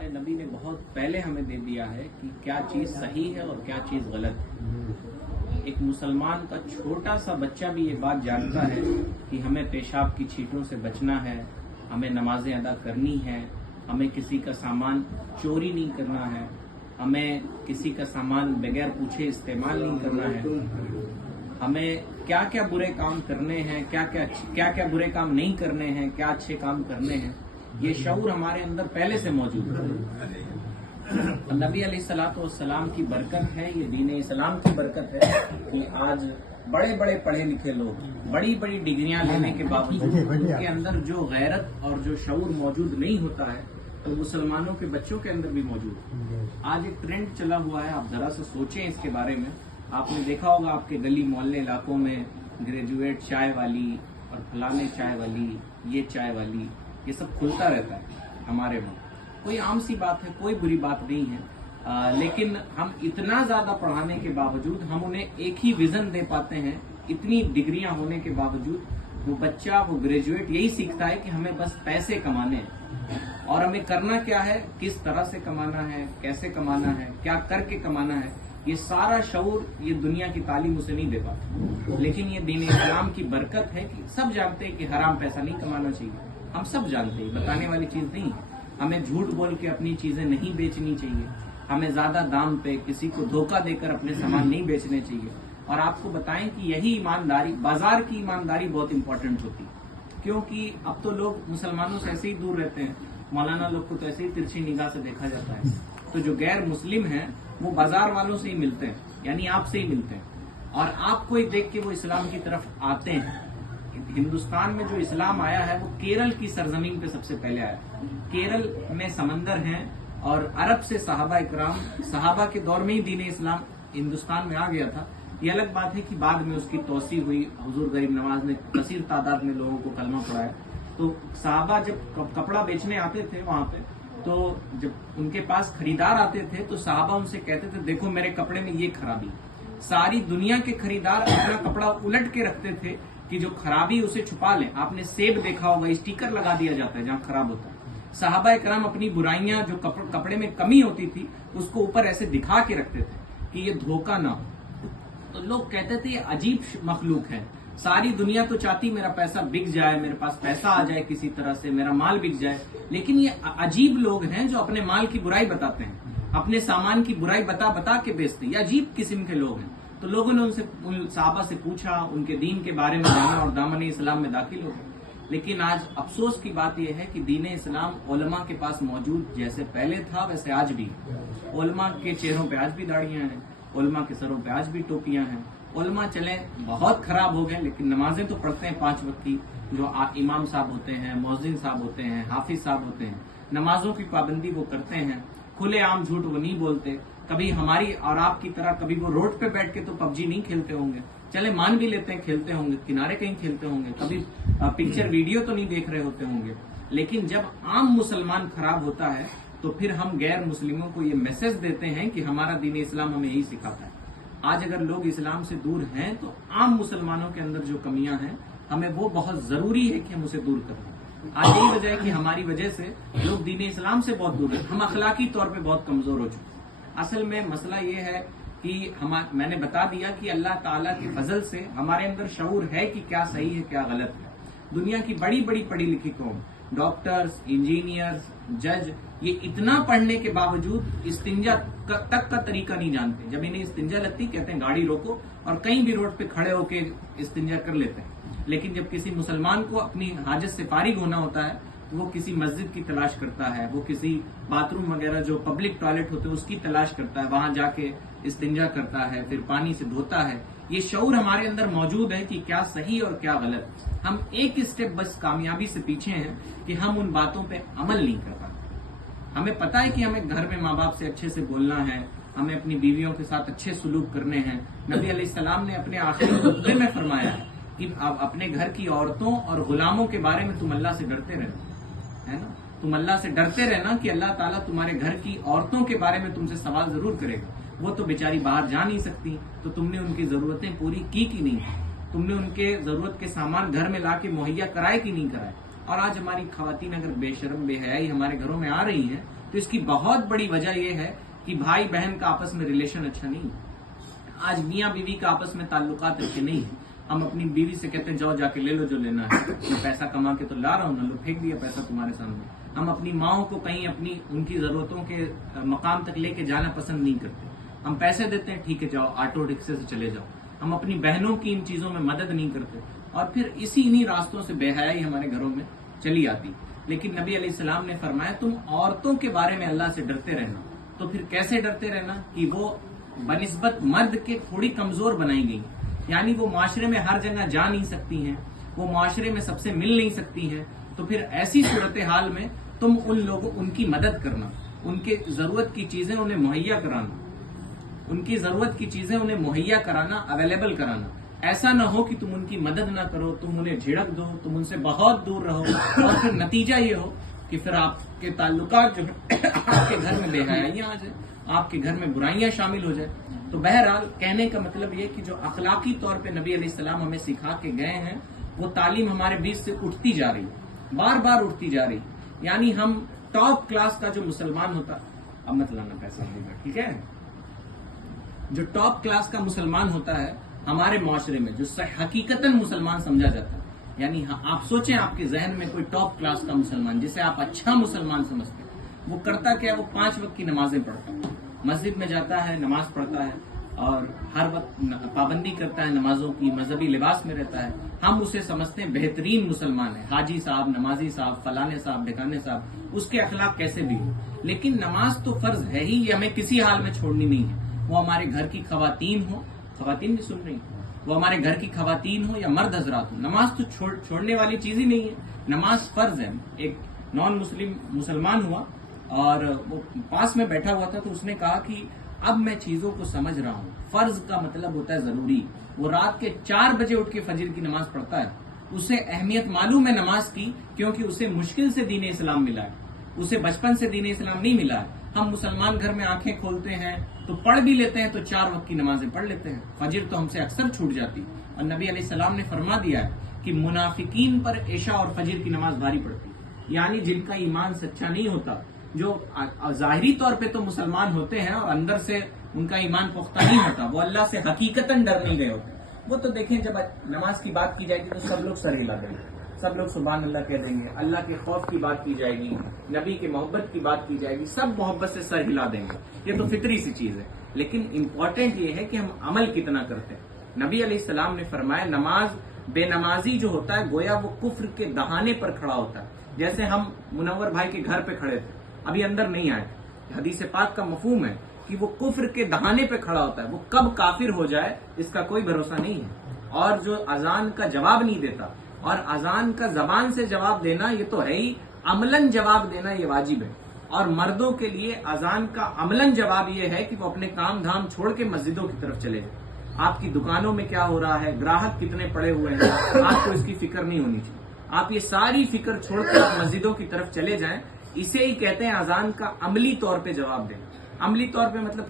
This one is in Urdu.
ہمارے نبی نے بہت پہلے ہمیں دے دیا ہے کہ کیا چیز صحیح ہے اور کیا چیز غلط ہے۔ ایک مسلمان کا چھوٹا سا بچہ بھی یہ بات جانتا ہے کہ ہمیں پیشاب کی چھینٹوں سے بچنا ہے، ہمیں نمازیں ادا کرنی ہے، ہمیں کسی کا سامان چوری نہیں کرنا ہے، ہمیں کسی کا سامان بغیر پوچھے استعمال نہیں کرنا ہے، ہمیں کیا کیا برے کام کرنے ہیں، کیا کیا برے کام نہیں کرنے ہیں، کیا اچھے کام کرنے ہیں۔ یہ شعور ہمارے اندر پہلے سے موجود ہے۔ نبی علیہ الصلوۃ والسلام کی برکت ہے، یہ دین اسلام کی برکت ہے کہ آج بڑے بڑے پڑھے لکھے لوگ بڑی بڑی ڈگریاں لینے کے باوجود ان کے اندر جو غیرت اور جو شعور موجود نہیں ہوتا ہے تو مسلمانوں کے بچوں کے اندر بھی موجود ہے۔ آج ایک ٹرینڈ چلا ہوا ہے، آپ ذرا سا سوچیں اس کے بارے میں۔ آپ نے دیکھا ہوگا آپ کے گلی محلے علاقوں میں گریجویٹ چائے والی اور فلانے چائے والی، یہ چائے والی، یہ سب کھلتا رہتا ہے ہمارے وہاں۔ کوئی عام سی بات ہے، کوئی بری بات نہیں ہے، لیکن ہم اتنا زیادہ پڑھانے کے باوجود ہم انہیں ایک ہی ویژن دے پاتے ہیں۔ اتنی ڈگریاں ہونے کے باوجود وہ بچہ، وہ گریجویٹ یہی سیکھتا ہے کہ ہمیں بس پیسے کمانے ہیں، اور ہمیں کرنا کیا ہے، کس طرح سے کمانا ہے، کیسے کمانا ہے، کیا کر کے کمانا ہے۔ یہ سارا شعور یہ دنیا کی تعلیم اسے نہیں دے پاتا، لیکن یہ دین اسلام کی برکت ہے کہ سب جانتے ہیں کہ حرام پیسہ نہیں کمانا چاہیے۔ ہم سب جانتے ہیں، بتانے والی چیز نہیں ہے۔ ہمیں جھوٹ بول کے اپنی چیزیں نہیں بیچنی چاہیے، ہمیں زیادہ دام پہ کسی کو دھوکہ دے کر اپنے سامان نہیں بیچنے چاہیے۔ اور آپ کو بتائیں کہ یہی ایمانداری، بازار کی ایمانداری بہت امپورٹنٹ ہوتی ہے، کیونکہ اب تو لوگ مسلمانوں سے ایسے ہی دور رہتے ہیں، مولانا لوگ کو تو ایسے ہی ترچھی نگاہ سے دیکھا جاتا ہے۔ تو جو غیر مسلم ہیں وہ بازار والوں سے ہی ملتے ہیں، یعنی آپ سے ہی ملتے ہیں، اور آپ کو ہی دیکھ کے وہ اسلام کی طرف آتے ہیں۔ ہندوستان میں جو اسلام آیا ہے وہ کیرل کی سرزمین پہ سب سے پہلے آیا۔ کیرل میں سمندر ہیں اور عرب سے صحابہ اکرام، صحابہ کے دور میں ہی دین اسلام ہندوستان میں آ گیا تھا۔ یہ الگ بات ہے کہ بعد میں اس کی توسیع ہوئی، حضور غریب نواز نے کثیر تعداد میں لوگوں کو کلمہ پڑھایا۔ تو صحابہ جب کپڑا بیچنے آتے تھے وہاں پہ، تو جب ان کے پاس خریدار آتے تھے تو صحابہ ان سے کہتے تھے دیکھو میرے کپڑے میں یہ خرابی۔ ساری دنیا کے خریدار اپنا کپڑا الٹ کے رکھتے تھے کہ جو خرابی اسے چھپا لیں۔ آپ نے سیب دیکھا ہوگا، اسٹیکر لگا دیا جاتا ہے جہاں خراب ہوتا ہے۔ صحابہ کرام اپنی برائیاں جو کپڑے میں کمی ہوتی تھی اس کو اوپر ایسے دکھا کے رکھتے تھے کہ یہ دھوکہ نہ ہو۔ تو لوگ کہتے تھے یہ عجیب مخلوق ہے، ساری دنیا تو چاہتی میرا پیسہ بک جائے، میرے پاس پیسہ آ جائے، کسی طرح سے میرا مال بک جائے، لیکن یہ عجیب لوگ ہیں جو اپنے مال کی برائی بتاتے ہیں، اپنے سامان کی برائی بتا کے بیچتے ہیں۔ یہ عجیب قسم کے لوگ ہیں۔ تو لوگوں نے ان صحابہ سے پوچھا، ان کے دین کے بارے میں جانا اور دامن اسلام میں داخل ہو گئے۔ لیکن آج افسوس کی بات یہ ہے کہ دین اسلام علماء کے پاس موجود جیسے پہلے تھا ویسے آج بھی۔ علماء کے چہروں پہ آج بھی داڑھیاں ہیں، علماء کے سروں پہ آج بھی ٹوپیاں ہیں۔ علماء چلیں بہت خراب ہو گئے لیکن نمازیں تو پڑھتے ہیں 5 وقت کی، جو امام صاحب ہوتے ہیں، مؤذن صاحب ہوتے ہیں، حافظ صاحب ہوتے ہیں، نمازوں کی پابندی وہ کرتے ہیں، کھلے عام جھوٹ وہ نہیں بولتے۔ کبھی ہماری اور آپ کی طرح کبھی وہ روڈ پہ بیٹھ کے تو PUBG نہیں کھیلتے ہوں گے، چلے مان بھی لیتے ہیں کھیلتے ہوں گے، کنارے کہیں کھیلتے ہوں گے، کبھی پکچر ویڈیو تو نہیں دیکھ رہے ہوتے ہوں گے۔ لیکن جب عام مسلمان خراب ہوتا ہے تو پھر ہم غیر مسلموں کو یہ میسج دیتے ہیں کہ ہمارا دین اسلام ہمیں یہی سکھاتا ہے۔ آج اگر لوگ اسلام سے دور ہیں تو عام مسلمانوں کے اندر جو کمیاں ہیں ہمیں وہ بہت ضروری ہے کہ ہم اسے دور کریں۔ آج یہی وجہ ہے کہ ہماری وجہ سے لوگ دین اسلام سے بہت دور ہیں، ہم اخلاقی طور پہ بہت کمزور ہو چکے ہیں۔ اصل میں مسئلہ یہ ہے کہ میں نے بتا دیا کہ اللہ تعالیٰ کے فضل سے ہمارے اندر شعور ہے کہ کیا صحیح ہے کیا غلط ہے۔ دنیا کی بڑی بڑی پڑھی لکھی قوم، ڈاکٹرز، انجینئرز، جج، یہ اتنا پڑھنے کے باوجود استنجا تک کا طریقہ نہیں جانتے۔ جب انہیں استنجا لگتی کہتے ہیں گاڑی روکو، اور کہیں بھی روڈ پہ کھڑے ہو کے استنجا کر لیتے ہیں۔ لیکن جب کسی مسلمان کو اپنی حاجت سے فارغ ہونا ہوتا ہے تو وہ کسی مسجد کی تلاش کرتا ہے، وہ کسی باتھ روم وغیرہ جو پبلک ٹوائلٹ ہوتے ہیں اس کی تلاش کرتا ہے، وہاں جا کے استنجا کرتا ہے، پھر پانی سے دھوتا ہے۔ یہ شعور ہمارے اندر موجود ہے کہ کیا صحیح اور کیا غلط۔ ہم ایک اسٹیپ بس کامیابی سے پیچھے ہیں کہ ہم ان باتوں پہ عمل نہیں کر پاتے۔ ہمیں پتا ہے کہ ہمیں گھر میں ماں باپ سے اچھے سے بولنا ہے، ہمیں اپنی بیویوں کے ساتھ اچھے سلوک کرنے ہیں۔ نبی علیہ السلام نے اپنے آخری خطبے میں فرمایا ہے کہ آپ اپنے گھر کی عورتوں اور غلاموں کے بارے میں تم اللہ سے ڈرتے رہنا، ہے نا؟ تم اللہ سے ڈرتے رہنا کہ اللہ تعالیٰ تمہارے گھر کی عورتوں کے بارے میں تم سے سوال ضرور کرے گا۔ وہ تو بیچاری باہر جا نہیں سکتی، تو تم نے ان کی ضرورتیں پوری کی نہیں، تم نے ان کے ضرورت کے سامان گھر میں لا کے مہیا کرائے کہ نہیں کرائے۔ اور آج ہماری خواتین اگر بے شرم بے حیائی ہمارے گھروں میں آ رہی ہیں تو اس کی بہت بڑی وجہ یہ ہے کہ بھائی بہن کا آپس میں ریلیشن اچھا نہیں ہے. آج میاں بیوی کا آپس میں تعلقات اچھے نہیں ہیں. ہم اپنی بیوی سے کہتے ہیں جاؤ جا کے لے لو جو لینا ہے, میں پیسہ کما کے تو لا رہا ہوں نا, لو پھینک دیا پیسہ تمہارے سامنے. ہم اپنی ماؤں کو کہیں اپنی ان کی ضرورتوں کے مقام تک لے کے جانا پسند نہیں کرتے. ہم پیسے دیتے ہیں, ٹھیک ہے جاؤ آٹو رکشے سے چلے جاؤ. ہم اپنی بہنوں کی ان چیزوں میں مدد نہیں کرتے, اور پھر انہی راستوں سے بے حیائی ہمارے گھروں میں چلی آتی. لیکن نبی علیہ السلام نے فرمایا تم عورتوں کے بارے میں اللہ سے ڈرتے رہنا. تو پھر کیسے ڈرتے رہنا کہ وہ بنسبت مرد کے تھوڑی کمزور بنائی گئی, یعنی وہ معاشرے میں ہر جگہ جا نہیں سکتی ہیں, وہ معاشرے میں سب سے مل نہیں سکتی ہیں. تو پھر ایسی صورتحال میں تم ان کی مدد کرنا, ان کے ضرورت کی چیزیں انہیں مہیا کرانا, ان کی ضرورت کی چیزیں انہیں مہیا کرانا, اویلیبل کرانا. ایسا نہ ہو کہ تم ان کی مدد نہ کرو, تم انہیں جھڑک دو, تم ان سے بہت دور رہو, اور پھر نتیجہ یہ ہو کہ پھر آپ کے تعلقات جو آپ کے گھر میں بے حیائیاں آ جائیں, آپ کے گھر میں برائیاں شامل ہو جائیں. تو بہرحال کہنے کا مطلب یہ کہ جو اخلاقی طور پہ نبی علیہ السلام ہمیں سکھا کے گئے ہیں وہ تعلیم ہمارے بیچ سے اٹھتی جا رہی ہے, بار بار اٹھتی جا رہی. یعنی ہم ٹاپ کلاس کا جو مسلمان ہوتا, اب مت لانا پیسہ ہوگا, ٹھیک ہے, جو ٹاپ کلاس کا مسلمان ہوتا ہے ہمارے معاشرے میں, جو حقیقتاً مسلمان سمجھا جاتا ہے, یعنی آپ سوچیں آپ کے ذہن میں کوئی ٹاپ کلاس کا مسلمان جسے آپ اچھا مسلمان سمجھتے ہیں, وہ کرتا کیا, وہ 5 وقت کی نمازیں پڑھتا ہے, مسجد میں جاتا ہے, نماز پڑھتا ہے, اور ہر وقت پابندی کرتا ہے نمازوں کی, مذہبی لباس میں رہتا ہے. ہم اسے سمجھتے ہیں بہترین مسلمان ہے, حاجی صاحب, نمازی صاحب, فلانے صاحب, ڈھکانے صاحب, اس کے اخلاق کیسے بھی ہو. لیکن نماز تو فرض ہے ہی, یہ ہمیں کسی حال میں چھوڑنی نہیں ہے. وہ ہمارے گھر کی خواتین ہو, خواتین بھی سن رہی ہیں, وہ ہمارے گھر کی خواتین ہو یا مرد حضرات ہو, نماز تو چھوڑنے والی چیز ہی نہیں ہے. نماز فرض ہے. ایک نان مسلم مسلمان ہوا اور وہ پاس میں بیٹھا ہوا تھا, تو اس نے کہا کہ اب میں چیزوں کو سمجھ رہا ہوں, فرض کا مطلب ہوتا ہے ضروری. وہ رات کے 4 بجے اٹھ کے فجر کی نماز پڑھتا ہے, اسے اہمیت معلوم ہے نماز کی, کیونکہ اسے مشکل سے دین اسلام ملا ہے, اسے بچپن سے دین اسلام نہیں ملا ہے. ہم مسلمان گھر میں آنکھیں کھولتے ہیں تو پڑھ بھی لیتے ہیں, تو 4 وقت کی نمازیں پڑھ لیتے ہیں, فجر تو ہم سے اکثر چھوٹ جاتی. اور نبی علیہ السلام نے فرما دیا ہے کہ منافقین پر عشاء اور فجر کی نماز بھاری پڑتی, یعنی جن کا ایمان سچا نہیں ہوتا, جو ظاہری طور پہ تو مسلمان ہوتے ہیں اور اندر سے ان کا ایمان پختہ نہیں ہوتا, وہ اللہ سے حقیقتاً ڈر نہیں گئے ہوتے. وہ تو دیکھیں جب نماز کی بات کی جائے گی تو سب لوگ سر ہلا دیں گے, سب لوگ سبحان اللہ کہہ دیں گے, اللہ کے خوف کی بات کی جائے گی, نبی کی محبت کی بات کی جائے گی, سب محبت سے سر ہلا دیں گے. یہ تو فطری سی چیز ہے. لیکن امپورٹنٹ یہ ہے کہ ہم عمل کتنا کرتے ہیں. نبی علیہ السلام نے فرمایا نماز, بے نمازی جو ہوتا ہے گویا وہ کفر کے دہانے پر کھڑا ہوتا ہے. جیسے ہم منور بھائی کے گھر پہ کھڑے تھے, ابھی اندر نہیں آئے, حدیث پاک کا مفہوم ہے کہ وہ کفر کے دہانے پہ کھڑا ہوتا ہے. وہ کب کافر ہو جائے اس کا کوئی بھروسہ نہیں ہے. اور جو اذان کا جواب نہیں دیتا, اور اذان کا زبان سے جواب دینا یہ تو ہے ہی, عملاً جواب دینا یہ واجب ہے. اور مردوں کے لیے اذان کا عملاً جواب یہ ہے کہ وہ اپنے کام دھام چھوڑ کے مسجدوں کی طرف چلے جائیں. آپ کی دکانوں میں کیا ہو رہا ہے, گراہک کتنے پڑے ہوئے ہیں, آپ کو اس کی فکر نہیں ہونی چاہیے. آپ یہ ساری فکر چھوڑ کے آپ مسجدوں کی طرف چلے جائیں. اسے ہی کہتے ہیں اذان کا عملی طور پہ جواب دینا. عملی طور پہ مطلب